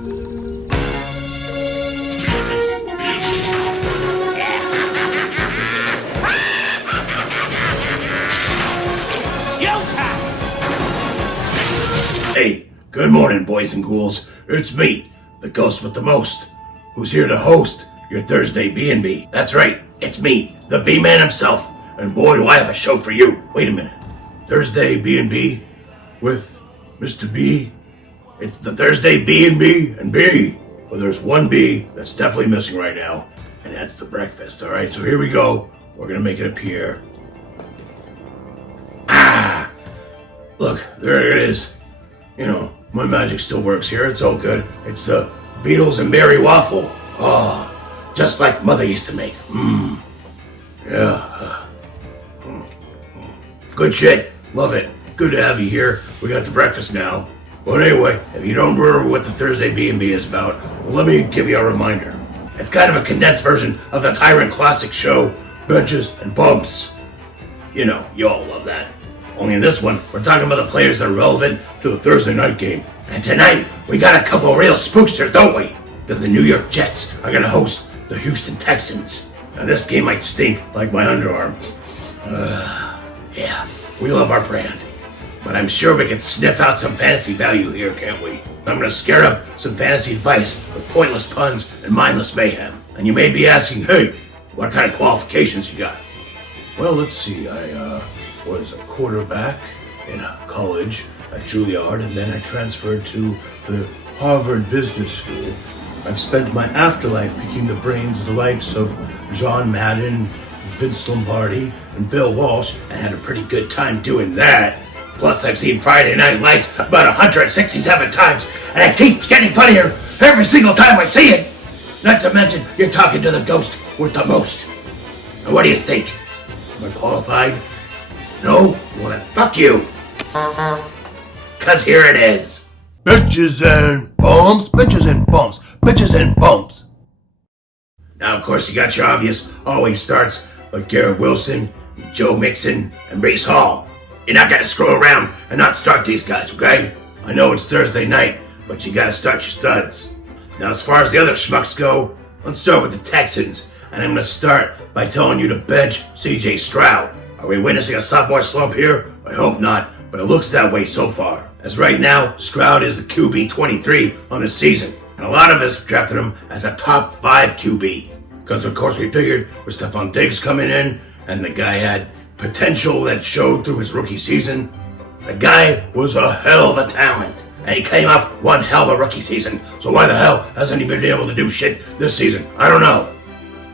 Hey, good morning, boys and ghouls. It's me, the ghost with the most, who's here to host your Thursday BnB. That's right, it's me, the B-Man himself, and boy do I have a show for you. Wait a minute, Thursday BnB with Mr. B? It's the Thursday BnB and B. Well, there's one B that's definitely missing right now, and that's the breakfast, alright? So here we go, we're gonna make it appear. Look, there it is. You know, my magic still works here. It's all good. It's the Beatles and Berry waffle. Oh, just like Mother used to make. Yeah. Good shit. Love it. Good to have you here. We got the breakfast now. But anyway, if you don't remember what the Thursday BnB is about, well, let me give you a reminder. It's kind of a condensed version of the TyRant classic show, Benches and Bumps. You know, you all love that. Only in this one, we're talking about the players that are relevant to the Thursday night game. And tonight, we got a couple real spooksters, don't we? Because the New York Jets are going to host the Houston Texans. Now this game might stink like my underarm. Yeah, we love our brand. But I'm sure we can sniff out some fantasy value here, can't we? I'm going to scare up some fantasy advice with pointless puns and mindless mayhem. And you may be asking, hey, what kind of qualifications you got? Well, let's see, I was a quarterback in college at Juilliard, and then I transferred to the Harvard Business School. I've spent my afterlife picking the brains of the likes of John Madden, Vince Lombardi, and Bill Walsh, and had a pretty good time doing that. Plus, I've seen Friday Night Lights about 167 times, and it keeps getting funnier every single time I see it. Not to mention, you're talking to the ghost with the most. Now, what do you think? Am I qualified? No? Well then, fuck you! Cause here it is. Bitches and bumps, bitches and bumps, bitches and bumps. Now, of course, you got your obvious always starts like Garrett Wilson, Joe Mixon, and Breece Hall. You're not gonna screw around and not start these guys, okay? I know it's Thursday night, but you gotta start your studs. Now, as far as the other schmucks go, let's start with the Texans, and I'm gonna start by telling you to bench CJ Stroud. Are we witnessing a sophomore slump here? I hope not, but it looks that way so far. As right now, Stroud is the QB 23 on the season, and a lot of us drafted him as a top 5 QB. Because of course we figured with Stephon Diggs coming in, and the guy had potential that showed through his rookie season. The guy was a hell of a talent, and he came off one hell of a rookie season, so why the hell hasn't he been able to do shit this season? I don't know.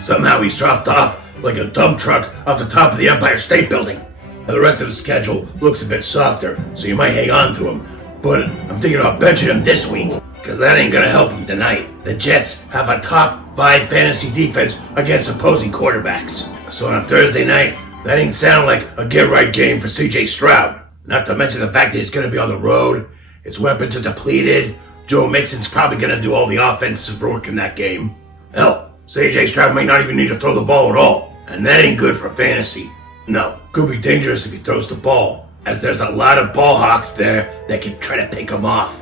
Somehow he's dropped off like a dump truck off the top of the Empire State Building. The rest of the schedule looks a bit softer, so you might hang on to him. But I'm thinking about benching him this week, because that ain't gonna help him tonight. The Jets have a top 5 fantasy defense against opposing quarterbacks. So on a Thursday night, that ain't sounding like a get-right game for CJ Stroud. Not to mention the fact that he's gonna be on the road, his weapons are depleted, Joe Mixon's probably gonna do all the offensive work in that game. Hell, CJ Stroud may not even need to throw the ball at all. And that ain't good for fantasy. No, could be dangerous if he throws the ball, as there's a lot of ball hawks there that can try to pick him off.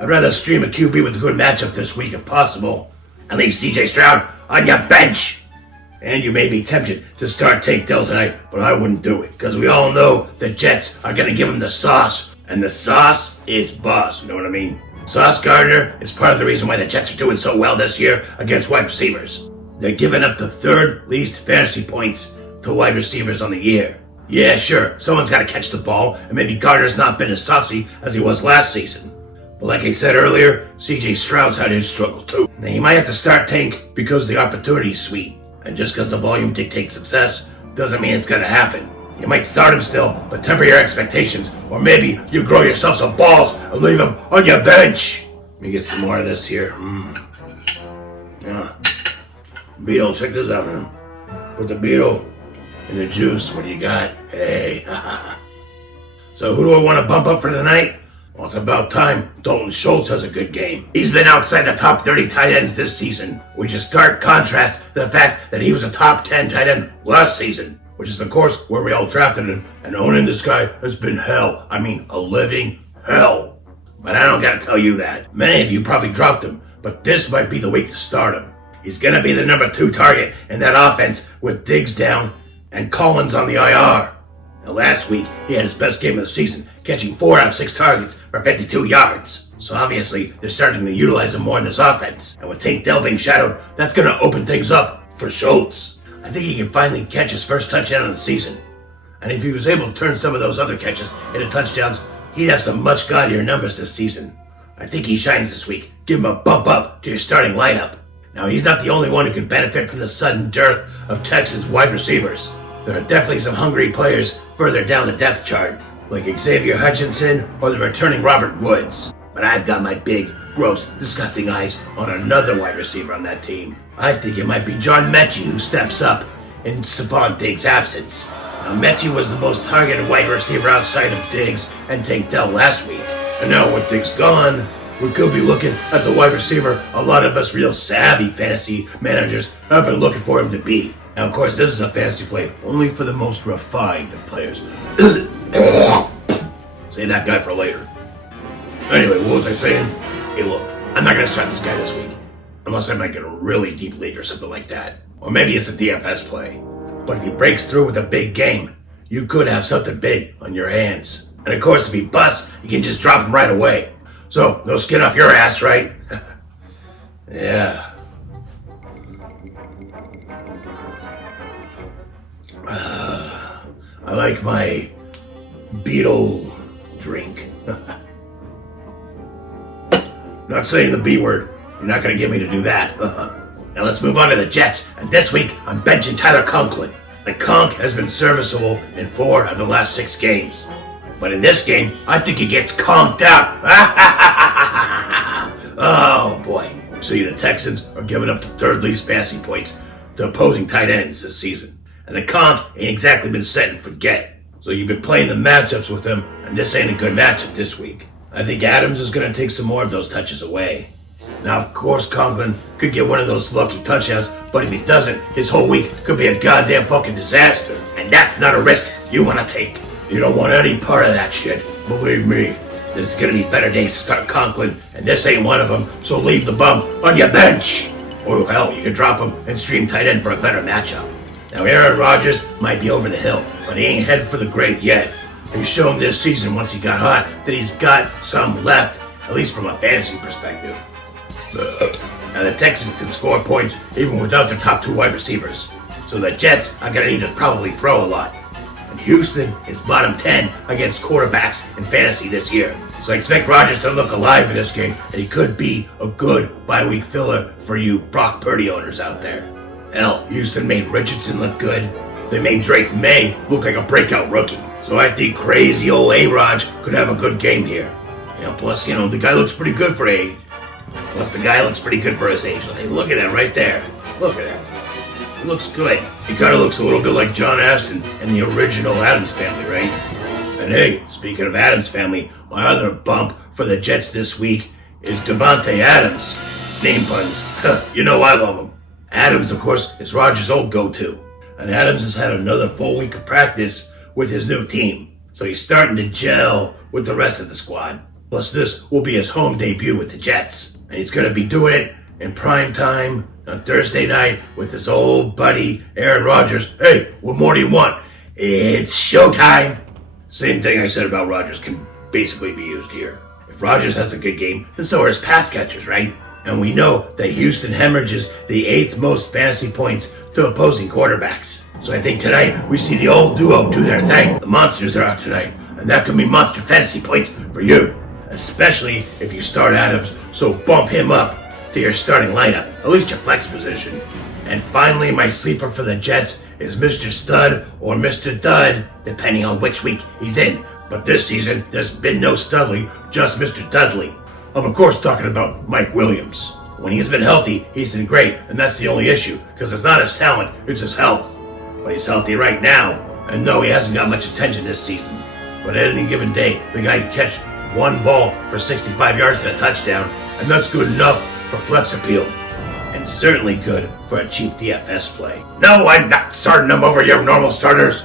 I'd rather stream a QB with a good matchup this week if possible, and leave CJ Stroud on your bench. And you may be tempted to start Tank Dell tonight, but I wouldn't do it, because we all know the Jets are going to give him the sauce, and the sauce is boss, you know what I mean? Sauce Gardner is part of the reason why the Jets are doing so well this year against wide receivers. They're giving up the 3rd least fantasy points to wide receivers on the year. Yeah, sure, someone's got to catch the ball, and maybe Gardner's not been as saucy as he was last season. But like I said earlier, CJ Stroud's had his struggle too. Now you might have to start Tank because the opportunity's sweet. And just because the volume dictates success, doesn't mean it's gonna happen. You might start him still, but temper your expectations, or maybe you grow yourself some balls and leave him on your bench. Let me get some more of this here. Yeah. Beetle, check this out, man. Put the Beetle in the juice. What do you got? Hey, So who do I want to bump up for tonight? Well, it's about time Dalton Schultz has a good game. He's been outside the top 30 tight ends this season, which is stark contrast to the fact that he was a top 10 tight end last season, which is of course where we all drafted him, and owning this guy has been hell. I mean, a living hell. But I don't gotta tell you that. Many of you probably dropped him, but this might be the week to start him. He's gonna be the number 2 target in that offense with Diggs down and Collins on the IR. Now last week, he had his best game of the season, catching 4 out of 6 targets for 52 yards. So obviously, they're starting to utilize him more in this offense. And with Tank Dell being shadowed, that's gonna open things up for Schultz. I think he can finally catch his first touchdown of the season. And if he was able to turn some of those other catches into touchdowns, he'd have some much gaudier numbers this season. I think he shines this week. Give him a bump up to your starting lineup. Now, he's not the only one who could benefit from the sudden dearth of Texans wide receivers. There are definitely some hungry players further down the depth chart, like Xavier Hutchinson or the returning Robert Woods. But I've got my big, gross, disgusting eyes on another wide receiver on that team. I think it might be John Mechie who steps up in Stephon Diggs' absence. Now, Mechie was the most targeted wide receiver outside of Diggs and Tank Dell last week. And now with Diggs gone, we could be looking at the wide receiver a lot of us real savvy fantasy managers have been looking for him to be. Now, of course, this is a fantasy play only for the most refined of players. Save that guy for later. Anyway, what was I saying? Hey, look, I'm not going to start this guy this week. Unless I might get a really deep league or something like that. Or maybe it's a DFS play. But if he breaks through with a big game, you could have something big on your hands. And of course, if he busts, you can just drop him right away. So, no skin off your ass, right? Yeah. I like my Beetle drink. Not saying the B word. You're not going to get me to do that. Now let's move on to the Jets. And this week, I'm benching Tyler Conklin. The Conk has been serviceable in 4 of the last 6 games. But in this game, I think he gets conked out. Oh boy. See, the Texans are giving up the 3rd least fantasy points to opposing tight ends this season. And the Conk ain't exactly been set and forget. So you've been playing the matchups with him, and this ain't a good matchup this week. I think Adams is going to take some more of those touches away. Now, of course, Conklin could get one of those lucky touchdowns, but if he doesn't, his whole week could be a goddamn fucking disaster. And that's not a risk you want to take. You don't want any part of that shit. Believe me, there's gonna be better days to start Conklin, and this ain't one of them, so leave the bum on your bench. Or hell, you can drop him and stream tight end for a better matchup. Now, Aaron Rodgers might be over the hill, but he ain't headed for the grave yet. And he showed him this season, once he got hot, that he's got some left, at least from a fantasy perspective. Now, the Texans can score points even without their top 2 wide receivers. So the Jets are gonna need to probably throw a lot. And Houston is bottom 10 against quarterbacks in fantasy this year. So I expect Rodgers to look alive in this game, and he could be a good bye-week filler for you Brock Purdy owners out there. Hell, Houston made Richardson look good. They made Drake May look like a breakout rookie. So I think crazy old A-Rod could have a good game here. Plus, the guy looks pretty good for age. Plus, the guy looks pretty good for his age. Hey, look at that right there. Look at that. He looks good. He kind of looks a little bit like John Aston in the original Addams Family, right? And hey, speaking of Addams Family, my other bump for the Jets this week is Devontae Adams. Name puns. You know I love him. Adams, of course, is Rodgers' old go-to. And Adams has had another full week of practice with his new team. So he's starting to gel with the rest of the squad. Plus, this will be his home debut with the Jets. And he's going to be doing it in prime time on Thursday night with his old buddy, Aaron Rodgers. Hey, what more do you want? It's showtime. Same thing I said about Rodgers can basically be used here. If Rodgers has a good game, then so are his pass catchers, right? And we know that Houston hemorrhages the 8th most fantasy points to opposing quarterbacks. So I think tonight we see the old duo do their thing. The monsters are out tonight, and that could be monster fantasy points for you. Especially if you start Adams, so bump him up to your starting lineup, at least your flex position. And finally, my sleeper for the Jets is Mr. Stud or Mr. Dud, depending on which week he's in. But this season, there's been no Studley, just Mr. Dudley. I'm of course talking about Mike Williams. When he's been healthy, he's been great, and that's the only issue, because it's not his talent, it's his health. But he's healthy right now, and no, he hasn't got much attention this season. But at any given day, the guy can catch one ball for 65 yards and a touchdown, and that's good enough for flex appeal. And certainly good for a cheap DFS play. No, I'm not starting him over your normal starters.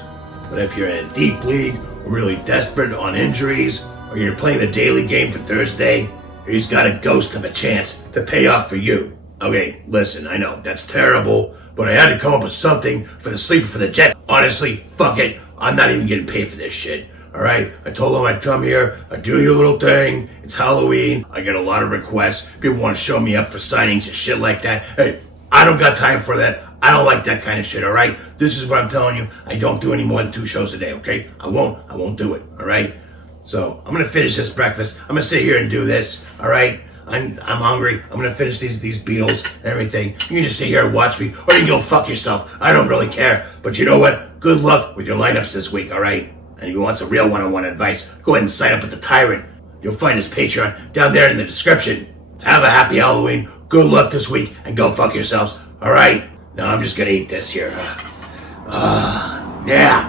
But if you're in a deep league, really desperate on injuries, or you're playing the daily game for Thursday, he's got a ghost of a chance to pay off for you. Okay, listen, I know, that's terrible, but I had to come up with something for the sleeper for the Jets. Honestly, fuck it, I'm not even getting paid for this shit. Alright, I told them I'd come here, I'd do your little thing, it's Halloween, I get a lot of requests, people want to show me up for signings and shit like that. Hey, I don't got time for that, I don't like that kind of shit, alright? This is what I'm telling you, I don't do any more than 2 shows a day, okay? I won't do it, alright? So, I'm gonna finish this breakfast, I'm gonna sit here and do this, alright? I'm hungry, I'm gonna finish these Beatles and everything. You can just sit here and watch me, or you can go fuck yourself, I don't really care. But you know what? Good luck with your lineups this week, alright? And if you want some real one-on-one advice, go ahead and sign up at the TyRant. You'll find his Patreon down there in the description. Have a happy Halloween, good luck this week, and go fuck yourselves, alright? Now I'm just gonna eat this here. Yeah.